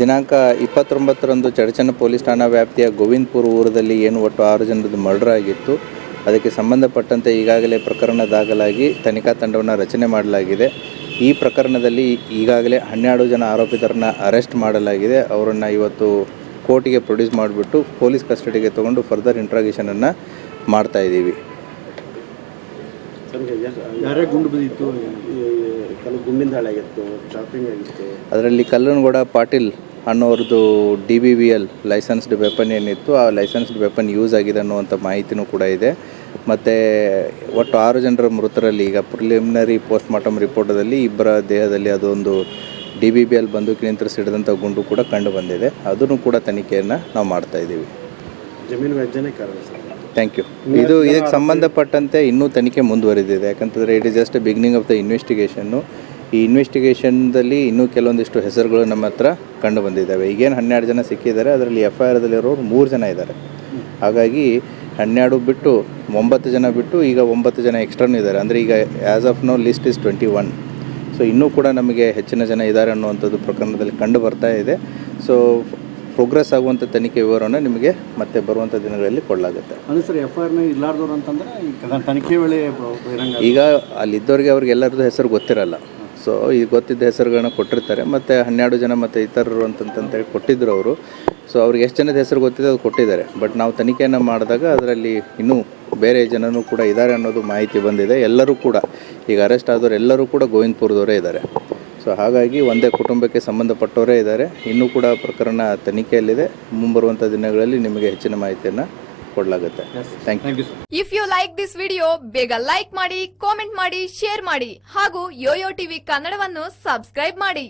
ದಿನಾಂಕ 29ರಂದು ಚಡಚಣ ಪೊಲೀಸ್ ಠಾಣಾ ವ್ಯಾಪ್ತಿಯ ಗೋವಿಂದಪುರ ಊರದಲ್ಲಿ ಏನು ಒಟ್ಟು 6 ಜನರದ್ದು ಮರ್ಡರ್ ಆಗಿತ್ತು. ಅದಕ್ಕೆ ಸಂಬಂಧಪಟ್ಟಂತೆ ಈಗಾಗಲೇ ಪ್ರಕರಣ ದಾಖಲಾಗಿ ತನಿಖಾ ತಂಡವನ್ನು ರಚನೆ ಮಾಡಲಾಗಿದೆ. ಈ ಪ್ರಕರಣದಲ್ಲಿ ಈಗಾಗಲೇ 12 ಜನ ಆರೋಪಿತರನ್ನು ಅರೆಸ್ಟ್ ಮಾಡಲಾಗಿದೆ. ಅವರನ್ನು ಇವತ್ತು ಕೋರ್ಟಿಗೆ ಪ್ರೊಡ್ಯೂಸ್ ಮಾಡಿಬಿಟ್ಟು ಪೊಲೀಸ್ ಕಸ್ಟಡಿಗೆ ತೊಗೊಂಡು ಫರ್ದರ್ ಇಂಟ್ರಾಗೇಷನನ್ನು ಮಾಡ್ತಾ ಇದ್ದೀವಿ. ಅದರಲ್ಲಿ Kallanagowda Patil ಅನ್ನೋರದ್ದು DBBL licensed weapon ಏನಿತ್ತು, ಆ ಲೈಸೆನ್ಸ್ಡ್ ವೆಪನ್ ಯೂಸ್ ಆಗಿದೆ ಅನ್ನುವಂಥ ಮಾಹಿತಿನೂ ಕೂಡ ಇದೆ. ಮತ್ತು ಒಟ್ಟು 6 ಜನರ ಮೃತರಲ್ಲಿ ಈಗ ಪ್ರಿಲಿಮಿನರಿ ಪೋಸ್ಟ್ ಮಾರ್ಟಮ್ ರಿಪೋರ್ಟದಲ್ಲಿ ಇಬ್ಬರ ದೇಹದಲ್ಲಿ ಅದೊಂದು DBBL ಬಂದೂಕಿನಿಂದ ಸಿಡಿದಂಥ ಗುಂಡು ಕೂಡ ಕಂಡು ಬಂದಿದೆ. ಅದನ್ನು ಕೂಡ ತನಿಖೆಯನ್ನು ನಾವು ಮಾಡ್ತಾ ಇದ್ದೀವಿ. ಜಮೀನು ವ್ಯಾಜ್ಯನೇ ಕಾರಣ ಸರ್. Thank you. ಇದಕ್ಕೆ ಸಂಬಂಧಪಟ್ಟಂತೆ ಇನ್ನೂ ತನಿಖೆ ಮುಂದುವರೆದಿದೆ. ಯಾಕಂತಂದರೆ it is just beginning of the investigation. ಈ ಇನ್ವೆಸ್ಟಿಗೇಷನ್ದಲ್ಲಿ ಇನ್ನೂ ಕೆಲವೊಂದಿಷ್ಟು ಹೆಸರುಗಳು ನಮ್ಮ ಹತ್ರ ಕಂಡು ಬಂದಿದ್ದಾವೆ. ಈಗೇನು 12 ಜನ ಸಿಕ್ಕಿದ್ದಾರೆ, ಅದರಲ್ಲಿ FIRದಲ್ಲಿರೋರು 3 ಜನ ಇದ್ದಾರೆ. ಹಾಗಾಗಿ 12 ಬಿಟ್ಟು 9 ಜನ ಬಿಟ್ಟು ಈಗ 9 ಜನ ಎಕ್ಸ್ಟ್ರಾನೂ ಇದ್ದಾರೆ. ಅಂದರೆ ಈಗ as of now list is 21. So ಇನ್ನೂ ಕೂಡ ನಮಗೆ ಹೆಚ್ಚಿನ ಜನ ಇದ್ದಾರೆ ಅನ್ನುವಂಥದ್ದು ಪ್ರಕರಣದಲ್ಲಿ ಕಂಡು ಬರ್ತಾ ಇದೆ. ಸೊ ಪ್ರೋಗ್ರೆಸ್ ಆಗುವಂಥ ತನಿಖೆ ವಿವರವನ್ನು ನಿಮಗೆ ಮತ್ತೆ ಬರುವಂಥ ದಿನಗಳಲ್ಲಿ ಕೊಡಲಾಗುತ್ತೆ. ಅಂದರೆ ಸರ್ FIRನ ಇಲ್ಲಾರ್ದವ್ರು ಅಂತಂದರೆ ಈಗ ತನಿಖೆ ವೇಳೆ ಈಗ ಅಲ್ಲಿದ್ದವ್ರಿಗೆ ಅವ್ರಿಗೆಲ್ಲರದ್ದು ಹೆಸರು ಗೊತ್ತಿರಲ್ಲ. ಸೊ ಈಗ ಗೊತ್ತಿದ್ದ ಹೆಸರುಗಳನ್ನ ಕೊಟ್ಟಿರ್ತಾರೆ. ಮತ್ತು 12 ಜನ ಮತ್ತು ಇತರರು ಅಂತಂತೇಳಿ ಕೊಟ್ಟಿದ್ದರು ಅವರು. ಸೊ ಅವ್ರಿಗೆ ಎಷ್ಟು ಜನದ ಹೆಸರು ಗೊತ್ತಿದೆ ಅದು ಕೊಟ್ಟಿದ್ದಾರೆ. ಬಟ್ ನಾವು ತನಿಖೆಯನ್ನು ಮಾಡಿದಾಗ ಅದರಲ್ಲಿ ಇನ್ನೂ ಬೇರೆ ಜನನೂ ಕೂಡ ಇದ್ದಾರೆ ಅನ್ನೋದು ಮಾಹಿತಿ ಬಂದಿದೆ. ಎಲ್ಲರೂ ಕೂಡ ಈಗ ಅರೆಸ್ಟ್ ಆದವರು ಎಲ್ಲರೂ ಕೂಡ ಗೋವಿಂದಪುರದವರೇ ಇದ್ದಾರೆ. ಸೊ ಹಾಗಾಗಿ ಒಂದೇ ಕುಟುಂಬಕ್ಕೆ ಸಂಬಂಧಪಟ್ಟವರೇ ಇದ್ದಾರೆ. ಇನ್ನೂ ಕೂಡ ಪ್ರಕರಣ ತನಿಖೆಯಲ್ಲಿದೆ. ಮುಂಬರುವಂಥ ದಿನಗಳಲ್ಲಿ ನಿಮಗೆ ಹೆಚ್ಚಿನ ಮಾಹಿತಿಯನ್ನು ಕೊಡಲಾಗುತ್ತೆ. Thank you. If you like this video, ಬೇಗ ಲೈಕ್ ಮಾಡಿ, ಕಾಮೆಂಟ್ ಮಾಡಿ, ಶೇರ್ ಮಾಡಿ ಹಾಗೂ ಯೋಯೋ ಟಿವಿ ಕನ್ನಡವನ್ನು ಸಬ್ಸ್ಕ್ರೈಬ್ ಮಾಡಿ.